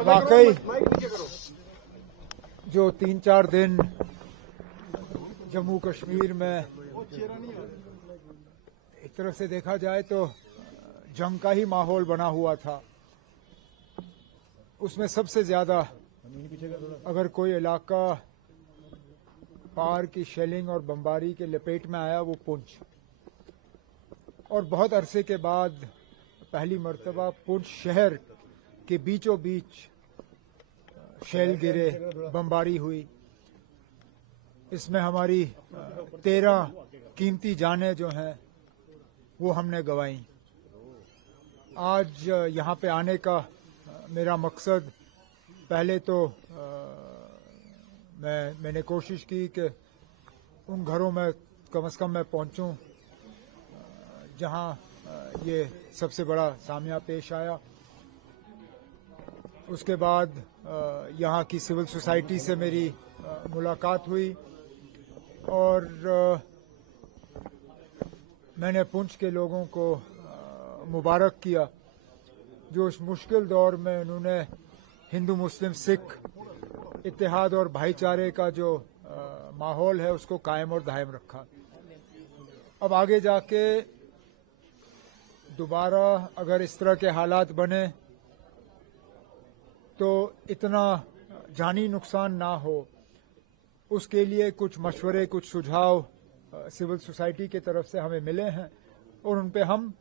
वाकई जो 3-4 दिन जम्मू कश्मीर में एक तरफ से देखा जाए तो जंग का ही माहौल बना हुआ था। उसमें सबसे ज्यादा अगर कोई इलाका पार की शेलिंग और बमबारी के लपेट में आया वो पुंछ, और बहुत अरसे के बाद पहली मर्तबा पुंछ शहर के बीचों बीच शेल गिरे, बमबारी हुई। इसमें हमारी 13 कीमती जानें जो हैं वो हमने गंवाई। आज यहाँ पे आने का मेरा मकसद, पहले तो मैंने कोशिश की कि उन घरों में कम से कम मैं पहुंचूं जहां ये सबसे बड़ा सामया पेश आया। उसके बाद यहाँ की सिविल सोसाइटी से मेरी मुलाकात हुई और मैंने पुंछ के लोगों को मुबारक किया जो इस मुश्किल दौर में उन्होंने हिंदू मुस्लिम सिख इत्तेहाद और भाईचारे का जो माहौल है उसको कायम और दायम रखा। अब आगे जाके दोबारा अगर इस तरह के हालात बने तो इतना जानी नुकसान ना हो, उसके लिए कुछ मशवरे, कुछ सुझाव सिविल सोसाइटी की तरफ से हमें मिले हैं और उन पे हम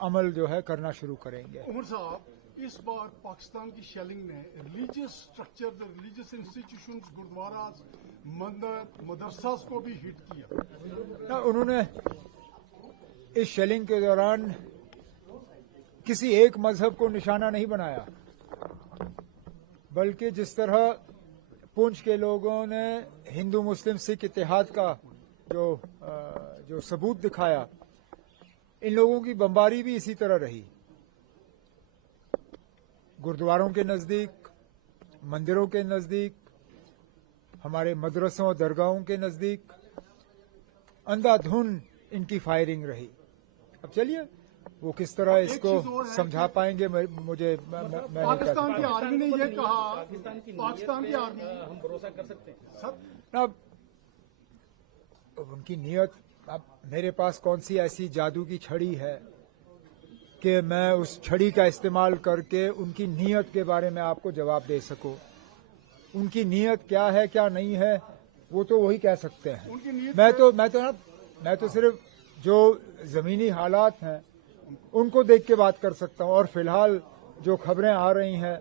अमल जो है करना शुरू करेंगे। उमर साहब, इस बार पाकिस्तान की शेलिंग ने रिलीजियस स्ट्रक्चर, रिलीजियस इंस्टीट्यूशंस, गुरुद्वारास, मंदिर, मदरसास को भी हिट किया। उन्होंने इस शेलिंग के दौरान किसी एक मजहब को निशाना नहीं बनाया, बल्कि जिस तरह पुंछ के लोगों ने हिंदू मुस्लिम सिख इत्तेहाद का जो सबूत दिखाया, इन लोगों की बमबारी भी इसी तरह रही। गुरुद्वारों के नजदीक, मंदिरों के नजदीक, हमारे मदरसों और दरगाहों के नजदीक अंधाधुन इनकी फायरिंग रही। अब चलिए वो किस तरह इसको समझा पाएंगे मुझे पाकिस्तान की आर्मी ने यह कहा, पाकिस्तान की आर्मी हम भरोसा कर सकते हैं। अब उनकी नीयत, अब मेरे पास कौन सी ऐसी जादू की छड़ी है कि मैं उस छड़ी का इस्तेमाल करके उनकी नीयत के बारे में आपको जवाब दे सकूं। उनकी नीयत क्या है क्या नहीं है वो तो वही कह सकते हैं। मैं तो सिर्फ जो जमीनी हालात हैं उनको देख के बात कर सकता हूं। और फिलहाल जो खबरें आ रही हैं,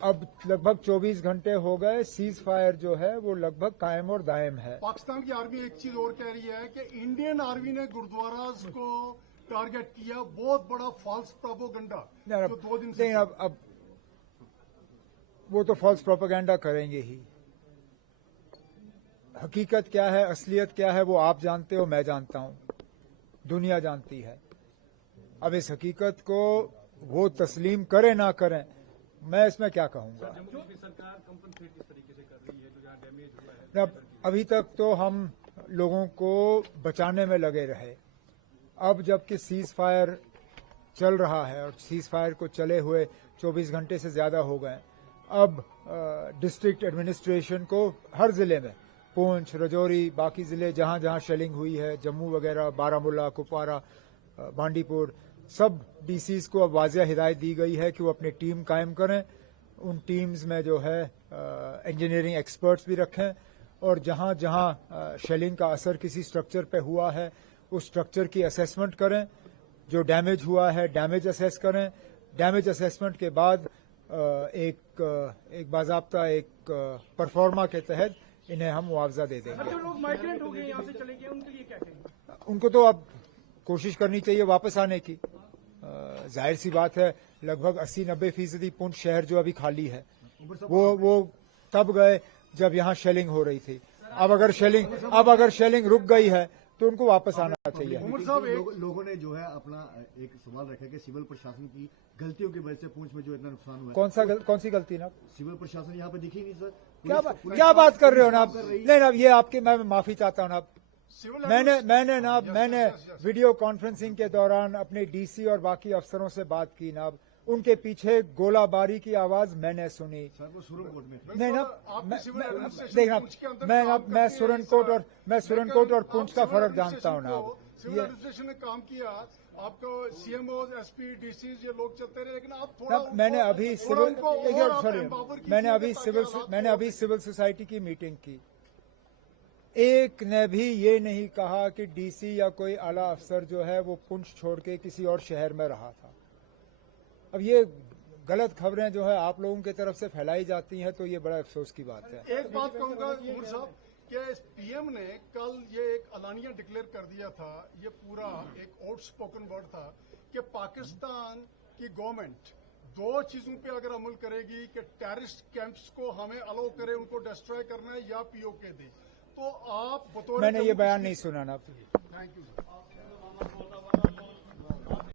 अब लगभग 24 घंटे हो गए, सीज फायर जो है वो लगभग कायम और दायम है। पाकिस्तान की आर्मी एक चीज और कह रही है कि इंडियन आर्मी ने गुरुद्वारास को टारगेट किया, बहुत बड़ा फॉल्स प्रोपेगेंडा जो 2 दिन से। अब वो तो फॉल्स प्रोपेगेंडा करेंगे ही। हकीकत क्या है, असलियत क्या है वो आप जानते हो, मैं जानता हूं, दुनिया जानती है। अब इस हकीकत को वो तस्लीम करें ना करें, मैं इसमें क्या कहूंगा। सरकार कंपनसेट किस तरीके से कर रही है जो जहां डैमेज हुआ है? अब अभी तक तो हम लोगों को बचाने में लगे रहे। अब जबकि सीज फायर चल रहा है और सीज फायर को चले हुए 24 घंटे से ज्यादा हो गए, अब डिस्ट्रिक्ट एडमिनिस्ट्रेशन को हर जिले में, पुंछ, रजौरी, बाकी जिले जहां जहां शेलिंग हुई है, जम्मू वगैरह, बारामूला, कुपवारा, बांडीपुर, सब डीसीज को अब वाज़िया हिदायत दी गई है कि वो अपनी टीम कायम करें। उन टीम्स में जो है इंजीनियरिंग एक्सपर्ट्स भी रखें और जहां जहां शेलिंग का असर किसी स्ट्रक्चर पे हुआ है उस स्ट्रक्चर की असेसमेंट करें। जो डैमेज हुआ है डैमेज असेस करें। डैमेज असेसमेंट के बाद एक बाज़ाब्ता एक परफॉर्मा के तहत इन्हें हम मुआवजा दे देंगे। जो लोग माइग्रेंट हो गए, यहाँ से चले गए, उनके लिए क्या कहेंगे? उनको तो अब कोशिश करनी चाहिए वापस आने की। जाहिर सी बात है, लगभग 80-90% पुंछ शहर जो अभी खाली है वो तब गए जब यहाँ शेलिंग हो रही थी। अब अगर शेलिंग रुक गई है तो उनको वापस आना चाहिए। लोगों ने जो है अपना एक सवाल रखा कि सिविल प्रशासन की गलतियों की वजह से पुंछ में जो इतना नुकसान हुआ है। कौन सी गलती ना? सिविल प्रशासन यहाँ पे दिखी नहीं सर। क्या बात कर रहे हो ना आप? नहीं ना, ये आपके, मैं माफी चाहता हूँ ना, सिविल मैंने वीडियो कॉन्फ्रेंसिंग के दौरान अपने डीसी और बाकी अफसरों से बात की ना, उनके पीछे गोलाबारी की आवाज मैंने सुनी। सर वो सुप्रीम कोर्ट में नहीं ना, आपकी सिविल एडमिनिस्ट्रेशन देखना, पुंछ के अंदर मैं काम अब मैं करती है सुरनकोट इस और मैं सुरनकोट और पुंछ का आप फर्क सिविल जानता हूँ ना। सिविल ये एडमिनिस्ट्रेशन ने काम किया, आपको सीएमओ, एसपी, डीसी ये लोग चलते रहे, लेकिन आप थोड़ा मैंने उनको- अभी थोड़ा सिविल उनको और देखिए, आप सॉरी, empower कीजिए मैंने अभी ताकि सिविल हालात मैंने को- अभी सिविल सोसाइटी की मीटिंग की। एक ने भी ये नहीं कहा कि डीसी या कोई आला अफसर जो है वो पुंछ छोड़ के किसी और शहर में रहा था। अब ये गलत खबरें जो है आप लोगों की तरफ से फैलाई जाती हैं, तो ये बड़ा अफसोस की बात है। एक बात कहूंगा उमर साहब कि पीएम ने कल ये एक अलानिया डिक्लेयर कर दिया था, ये पूरा एक आउट स्पोकन वर्ड था कि पाकिस्तान की गवर्नमेंट दो चीजों पे अगर अमल करेगी कि टेररिस्ट कैंप्स को हमें अलाउ करे, उनको डिस्ट्रॉय करना है या पीओके दे, तो आप बतौर मैंने ये बयान नहीं सुना ना। Thank you sir.